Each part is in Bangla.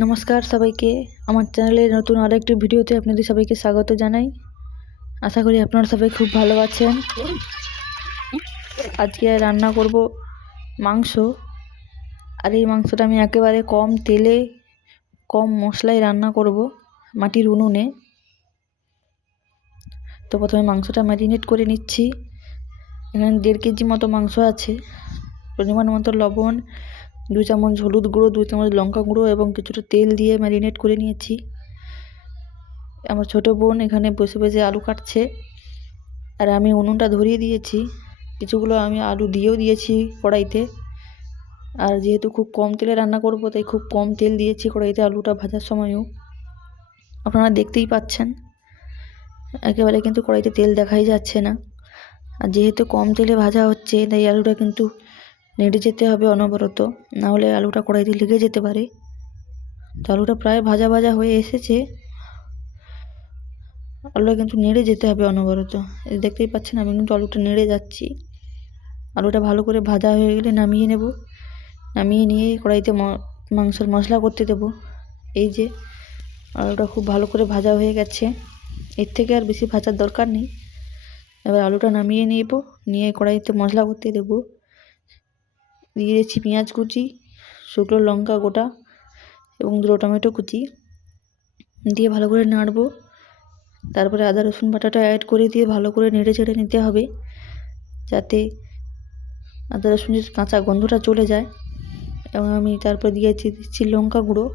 নমস্কার সবাইকে, আমার চ্যানেলের নতুন আরেকটি ভিডিওতে আপনাদের সবাইকে স্বাগত জানাই। আশা করি আপনারা সবাই খুব ভালো আছেন। আজকে রান্না করব মাংস। আর এই মাংসটা আমি একেবারে কম তেলে কম মশলায় রান্না করব মাটির উনুনে। তো প্রথমে মাংসটা ম্যারিনেট করে নিচ্ছি। এখানে 1.5 কেজি মতো মাংস আছে। পরিমাণ মতো লবণ, 2 চামচ হলুদ গুঁড়ো, 2 চামচ লঙ্কা গুঁড়ো এবং কিছুটা তেল দিয়ে ম্যারিনেট করে নিয়েছি। আমার ছোটো বোন এখানে বসে বসে আলু কাটছে, আর আমি উনুনটা ধরিয়ে দিয়েছি। কিছুগুলো আমি আলু দিয়েও দিয়েছি কড়াইতে। আর যেহেতু খুব কম তেলে রান্না করব, তাই খুব কম তেল দিয়েছি কড়াইতে আলুটা ভাজার সময়ও। আপনারা দেখতেই পাচ্ছেন একেবারে কিন্তু কড়াইতে তেল দেখাই যাচ্ছে না। আর যেহেতু কম তেলে ভাজা হচ্ছে, তাই আলুটা কিন্তু নেড়ে যেতে হবে অনবরত, নাহলে আলুটা কড়াইতে লেগে যেতে পারে। তো আলুটা প্রায় ভাজা ভাজা হয়ে এসেছে। আলুটা কিন্তু নেড়ে যেতে হবে অনবরত। দেখতেই পাচ্ছেন আমি কিন্তু আলুটা নেড়ে যাচ্ছি। আলুটা ভালো করে ভাজা হয়ে গেলে নামিয়ে নেব। নামিয়ে নিয়ে কড়াইতে মাংসের মশলা করতে দেব। এই যে আলুটা খুব ভালো করে ভাজা হয়ে গেছে, এর থেকে আর বেশি ভাজার দরকার নেই। এবার আলুটা নামিয়ে নেব, নিয়ে কড়াইতে মশলা করতে দেব। দিয়ে দিচ্ছি পেঁয়াজ কুচি, শুকনো লঙ্কা গোটা এবং 2 টমেটো কুচি দিয়ে ভালো করে নাড়বো। তারপরে আদা রসুন বাটাটা অ্যাড করে দিয়ে ভালো করে নেড়ে চেড়ে নিতে হবে, যাতে আদা রসুনের কাঁচা গন্ধটা চলে যায়। এবং আমি তারপর দিচ্ছি লঙ্কা গুঁড়ো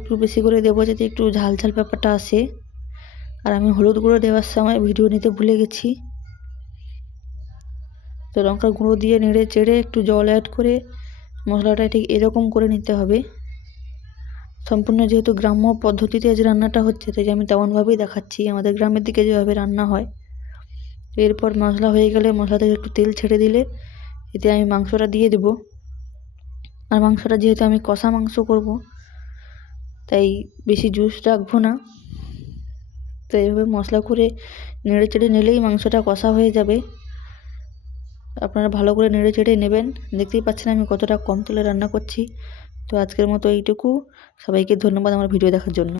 একটু বেশি করে দেবো, যাতে একটু ঝাল ঝাল ব্যাপারটা আসে। আর আমি হলুদ গুঁড়ো দেওয়ার সময় ভিডিও নিতে ভুলে গেছি। তো লঙ্কা গুঁড়ো দিয়ে নেড়ে চেড়ে একটু জল অ্যাড করে মশলাটা ঠিক এরকম করে নিতে হবে। সম্পূর্ণ যেহেতু গ্রাম্য পদ্ধতিতে আজ রান্নাটা হচ্ছে, তাই আমি তেমনভাবেই দেখাচ্ছি আমাদের গ্রামের দিকে যেভাবে রান্না হয়। এরপর মশলা হয়ে গেলে মশলা থেকে একটু তেল ছেড়ে দিলে এতে আমি মাংসটা দিয়ে দেব। আর মাংসটা যেহেতু আমি কষা মাংস করব, তাই বেশি জুস রাখবো না। তো এইভাবে মশলা করে নেড়ে চেড়ে নিলেই মাংসটা কষা হয়ে যাবে। আপনারা ভালো করে নেড়ে চেড়ে নেবেন। দেখতেই পাচ্ছেন আমি কতটা কম তেলে রান্না করছি। তো আজকের মতো এইটুকু। সবাইকে ধন্যবাদ আমার ভিডিও দেখার জন্য।